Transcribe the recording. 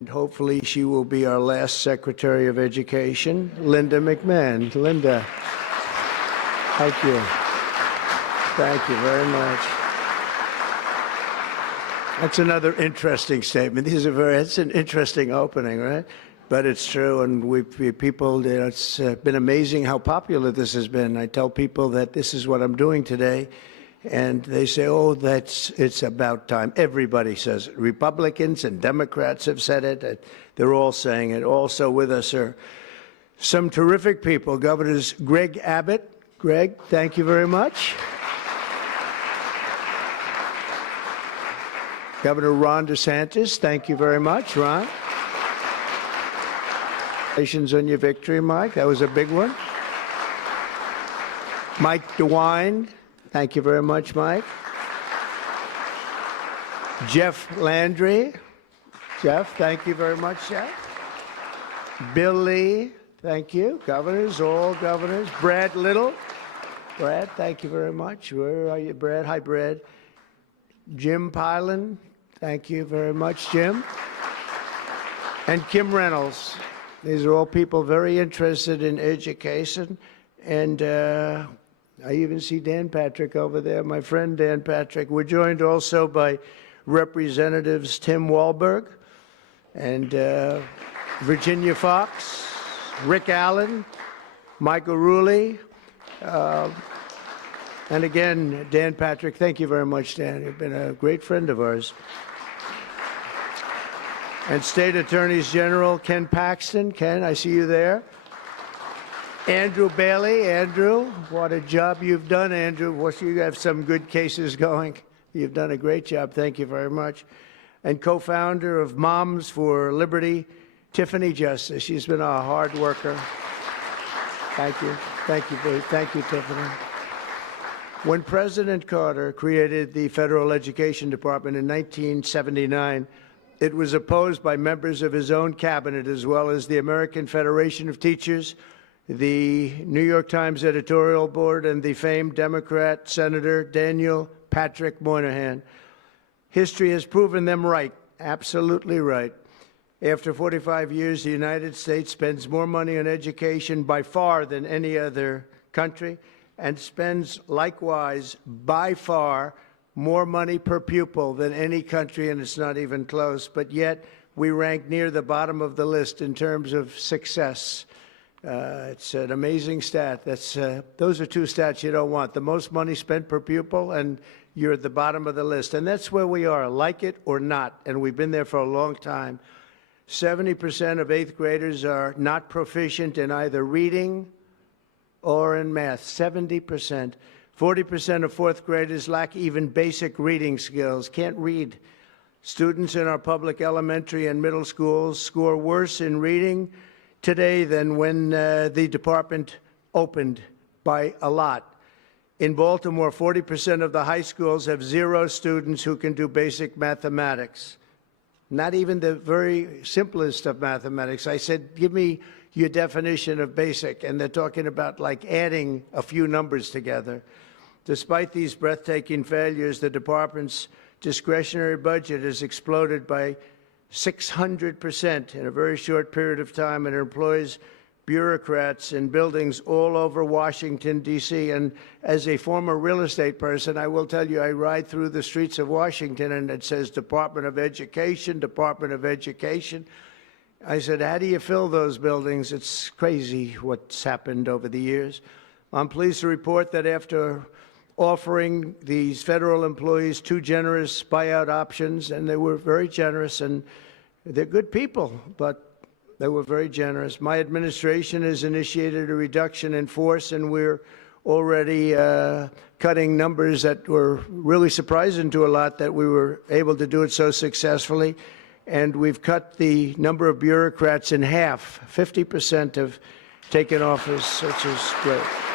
And hopefully she will be our last Secretary of Education, Linda McMahon. Linda, thank you. Thank you very much. That's another interesting statement. It's an interesting opening, right? But it's true, and it's been amazing how popular this has been. I tell people that this is what I'm doing today, and they say, oh, it's about time. Everybody says it. Republicans and Democrats have said it. They're all saying it. Also with us are some terrific people. Governors Greg Abbott. Greg, thank you very much. Governor Ron DeSantis, thank you very much, Ron. Congratulations on your victory, Mike. That was a big one. Mike DeWine, thank you very much, Mike. Jeff Landry. Jeff, thank you very much, Jeff. Bill Lee, thank you. Governors, all governors. Brad Little. Brad, thank you very much. Where are you, Brad? Hi, Brad. Jim Pilan, thank you very much, Jim. And Kim Reynolds. These are all people very interested in education. And I even see Dan Patrick over there, my friend Dan Patrick. We're joined also by Representatives Tim Walberg and Virginia Fox, Rick Allen, Michael Rulli, and again, Dan Patrick. Thank you very much, Dan. You've been a great friend of ours. And State Attorneys General Ken Paxton. Ken, I see you there. Andrew Bailey. Andrew, what a job you've done, Andrew. You have some good cases going. You've done a great job. Thank you very much. And co-founder of Moms for Liberty, Tiffany Justice. She's been a hard worker. Thank you. Thank you, Babe. Thank you, Tiffany. When President Carter created the Federal Education Department in 1979, it was opposed by members of his own cabinet, as well as the American Federation of Teachers, the New York Times editorial board, and the famed Democrat Senator Daniel Patrick Moynihan. History has proven them right, absolutely right. After 45 years, the United States spends more money on education by far than any other country, and spends likewise by far more money per pupil than any country, and it's not even close. But yet we rank near the bottom of the list in terms of success. It's an amazing stat. Those are two stats you don't want. The most money spent per pupil, and you're at the bottom of the list. And that's where we are, like it or not, and we've been there for a long time. 70% of 8th graders are not proficient in either reading or in math. 70%. 40% of 4th graders lack even basic reading skills, can't read. Students in our public elementary and middle schools score worse in reading today than when the department opened, by a lot. In Baltimore, 40% of the high schools have 0 students who can do basic mathematics. Not even the very simplest of mathematics. I said, give me your definition of basic, and they're talking about like adding a few numbers together. Despite these breathtaking failures, the department's discretionary budget has exploded by 600% in a very short period of time, and it employs bureaucrats in buildings all over Washington, D.C. And as a former real estate person, I will tell you, I ride through the streets of Washington, and it says Department of Education, Department of Education. I said, how do you fill those buildings? It's crazy what's happened over the years. I'm pleased to report that after offering these federal employees 2 generous buyout options, and they were very generous, and they're good people, but they were very generous. My administration has initiated a reduction in force, and we're already cutting numbers that were really surprising to a lot, that we were able to do it so successfully. And we've cut the number of bureaucrats in half. 50% have taken office, which is great.